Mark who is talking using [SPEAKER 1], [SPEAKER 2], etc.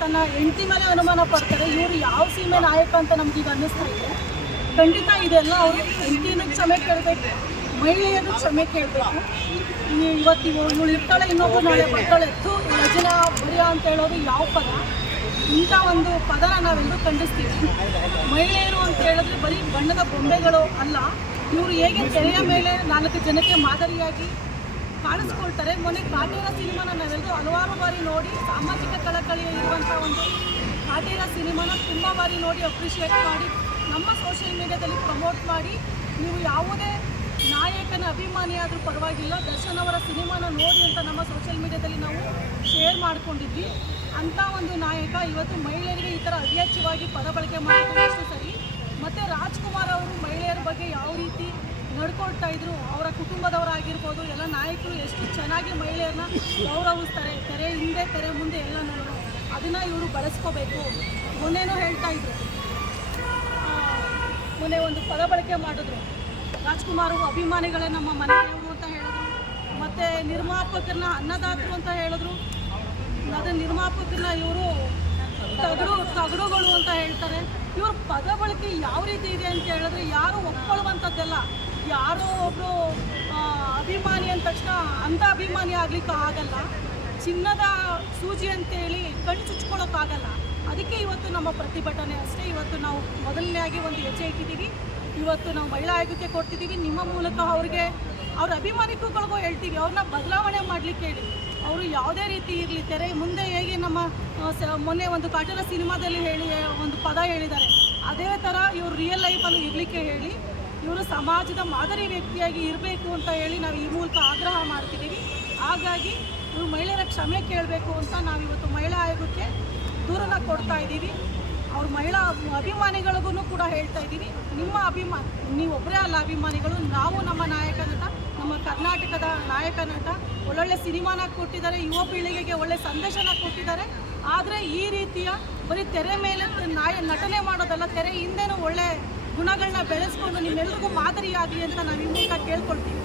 [SPEAKER 1] ತನ್ನ ಹೆಂಡತಿ ಮೇಲೆ ಅನುಮಾನ ಪಡ್ತಾರೆ, ಇವರು ಯಾವ ಸೀಮೆ ನಾಯಕ ಅಂತ ನಮ್ಗೆ ಈಗ ಅನ್ನಿಸ್ತಾ ಇದೆ. ಖಂಡಿತ ಇದೆಲ್ಲ ಅವರು ಹೆಂಡತಿನ ಕ್ಷಮೆ ಕೇಳಬೇಕು ಮಹಿಳೆಯರು ಕ್ಷಮೆ ಕೇಳಬೇಕು. ಇವತ್ತು ಇವಳು ಇರ್ತಾಳೆ ಇನ್ನೊಬ್ಬರು ನಾಳೆ ಬರ್ತಾಳೆ ಎತ್ತು ರಜನ ಬರಿಯ ಅಂತ ಹೇಳೋದು ಯಾವ ಪದ? ಇಂಥ ಒಂದು ಪದನ ನಾವೆಲ್ಲರೂ ಖಂಡಿಸ್ತೀವಿ. ಮಹಿಳೆಯರು ಅಂತ ಹೇಳಿದ್ರೆ ಬರೀ ಬಣ್ಣದ ಬೊಂಬೆಗಳು ಅಲ್ಲ, ಇವರು ಹೇಗೆ ತೆರೆಯ ಮೇಲೆ ನಾಲ್ಕು ಜನಕ್ಕೆ ಮಾದರಿಯಾಗಿ ಕಾಣಿಸ್ಕೊಳ್ತಾರೆ. ಮೊನ್ನೆ ಕಾಟೇರ ಸಿನಿಮಾನ ನಾವೆಲ್ಲರೂ ಹಲವಾರು ಬಾರಿ ನೋಡಿ, ಸಾಮಾಜಿಕ ಕಳಕಳಿ ಇರುವಂಥ ಒಂದು ಕಾಟೇರ ಸಿನಿಮಾನ ತುಂಬ ಬಾರಿ ನೋಡಿ ಅಪ್ರಿಷಿಯೇಟ್ ಮಾಡಿ, ನಮ್ಮ ಸೋಷಿಯಲ್ ಮೀಡಿಯಾದಲ್ಲಿ ಪ್ರಮೋಟ್ ಮಾಡಿ, ನೀವು ಯಾವುದೇ ನಾಯಕನ ಅಭಿಮಾನಿಯಾದರೂ ಪರವಾಗಿಲ್ಲ, ದರ್ಶನ್ ಅವರ ಸಿನಿಮಾನ ನೋಡಿ ಅಂತ ನಮ್ಮ ಸೋಷಿಯಲ್ ಮೀಡಿಯಾದಲ್ಲಿ ನಾವು ಶೇರ್ ಮಾಡ್ಕೊಂಡಿದ್ವಿ. ಅಂಥ ಒಂದು ನಾಯಕ ಇವತ್ತು ಮಹಿಳೆಯರಿಗೆ ಈ ಥರ ಅತಿಯಾಚವಾಗಿ ಪದ ಬಳಕೆ ಮಾಡೋದು ಎಷ್ಟು ಸರಿ. ಮತ್ತು ರಾಜ್ಕುಮಾರ್ ಅವರು ಮಹಿಳೆಯರ ಬಗ್ಗೆ ಯಾವ ರೀತಿ ನಡ್ಕೊಳ್ತಾ ಇದ್ರು, ಅವರ ಎಲ್ಲ ನಾಯಕರು ಎಷ್ಟು ಚೆನ್ನಾಗಿ ಮಹಿಳೆಯರನ್ನ ಗೌರವಿಸ್ತಾರೆ, ತೆರೆ ಹಿಂದೆ, ತೆರೆ ಮುಂದೆ ಎಲ್ಲ ನೋಡೋದು ಅದನ್ನು ಇವರು ಬಳಸ್ಕೋಬೇಕು. ಮೊನ್ನೆನೂ ಹೇಳ್ತಾ ಇದ್ರು. ಮೊನ್ನೆ ಒಂದು ಪದ ಬಳಕೆ ಮಾಡಿದ್ರು. ರಾಜ್ಕುಮಾರ್ ಅಭಿಮಾನಿಗಳೇ ನಮ್ಮ ಮನೆಯವರು ಅಂತ ಹೇಳಿದ್ರು. ಮತ್ತು ನಿರ್ಮಾಪಕರನ್ನ ಅನ್ನದಾತರು ಅಂತ ಹೇಳಿದ್ರು. ಅದೇ ನಿರ್ಮಾಪಕರನ್ನ ಇವರು ತಗಡು, ತಗಡುಗಳು ಅಂತ ಹೇಳ್ತಾರೆ. ಇವ್ರ ಪದ ಬಳಕೆ ಯಾವ ರೀತಿ ಇದೆ ಅಂತ ಹೇಳಿದ್ರೆ ಯಾರು ಒಪ್ಕೊಳ್ಳುವಂಥದ್ದೆಲ್ಲ ಯಾರೋ ಒಬ್ಬರು ಅಭಿಮಾನಿ ಅಂದ ತಕ್ಷಣ ಅಂಥ ಅಭಿಮಾನಿ ಆಗ್ಲಿಕ್ಕೆ ಆಗಲ್ಲ. ಚಿನ್ನದ ಸೂಜಿ ಅಂತೇಳಿ ಕಣ್ಣು ಚುಚ್ಕೊಳ್ಳೋಕ್ಕಾಗಲ್ಲ ಅದಕ್ಕೆ ಇವತ್ತು ನಮ್ಮ ಪ್ರತಿಭಟನೆ ಅಷ್ಟೇ. ಇವತ್ತು ನಾವು ಮೊದಲನೇಯಾಗಿ ಒಂದು ಹೆಜ್ಜೆ ಇಟ್ಟಿದ್ದೀವಿ. ಇವತ್ತು ನಾವು ಮಹಿಳಾ ಆಯೋಗಕ್ಕೆ ಕೊಡ್ತಿದ್ದೀವಿ. ನಿಮ್ಮ ಮೂಲಕ ಅವ್ರಿಗೆ, ಅವ್ರ ಅಭಿಮಾನಿಗಳಿಗೂ ಹೇಳ್ತೀವಿ. ಅವ್ರನ್ನ ಬದಲಾವಣೆ ಮಾಡಲಿಕ್ಕೆ ಹೇಳಿ. ಅವರು ಯಾವುದೇ ರೀತಿ ಇರಲಿ, ತೆರೆ ಮುಂದೆ ಹೇಗೆ ನಮ್ಮ ಮೊನ್ನೆ ಒಂದು ಕಾಟರ ಸಿನಿಮಾದಲ್ಲಿ ಹೇಳಿ, ಒಂದು ಪದ ಹೇಳಿದ್ದಾರೆ. ಅದೇ ಥರ ಇವರು ರಿಯಲ್ ಲೈಫಲ್ಲಿ ಇರಲಿಕ್ಕೆ ಹೇಳಿ ಇವರು ಸಮಾಜದ ಮಾದರಿ ವ್ಯಕ್ತಿಯಾಗಿ ಇರಬೇಕು ಅಂತ ಹೇಳಿ ನಾವು ಈ ಮೂಲಕ ಆಗ್ರಹ ಮಾಡ್ತಿದ್ದೀವಿ. ಹಾಗಾಗಿ ಇವರು ಮಹಿಳೆಯರ ಕ್ಷಮೆ ಕೇಳಬೇಕು ಅಂತ ನಾವು ಇವತ್ತು ಮಹಿಳಾ ಆಯೋಗಕ್ಕೆ ದೂರನ ಕೊಡ್ತಾ ಇದ್ದೀವಿ. ಅವ್ರ ಮಹಿಳಾ ಅಭಿಮಾನಿಗಳಿಗೂ ಕೂಡ ಹೇಳ್ತಾ ಇದ್ದೀವಿ. ನಿಮ್ಮ ಅಭಿಮಾನ ನೀವೊಬ್ಬರೇ ಅಲ್ಲ ಅಭಿಮಾನಿಗಳು, ನಾವು ನಮ್ಮ ನಾಯಕ ನಟ, ನಮ್ಮ ಕರ್ನಾಟಕದ ನಾಯಕ ನಟ, ಒಳ್ಳೊಳ್ಳೆ ಸಿನಿಮಾನ ಕೊಟ್ಟಿದ್ದಾರೆ, ಯುವ ಪೀಳಿಗೆಗೆ ಒಳ್ಳೆ ಸಂದೇಶನ ಕೊಟ್ಟಿದ್ದಾರೆ. ಆದರೆ ಈ ರೀತಿಯ ಬರೀ ತೆರೆ ಮೇಲೆ ನಾಯ, ನಟನೆ ಮಾಡೋದಲ್ಲ, ತೆರೆ ಹಿಂದೆನೂ ಒಳ್ಳೆ ಗುಣಗಳನ್ನ ಬೆಳೆಸ್ಕೊಂಡು ನಿಮ್ಮೆಲ್ರಿಗೂ ಮಾದರಿಯಾಗಲಿ ಅಂತ ನಾವು ಇನ್ನೂ ಮೂಲಕ ಕೇಳ್ಕೊಳ್ತೀವಿ.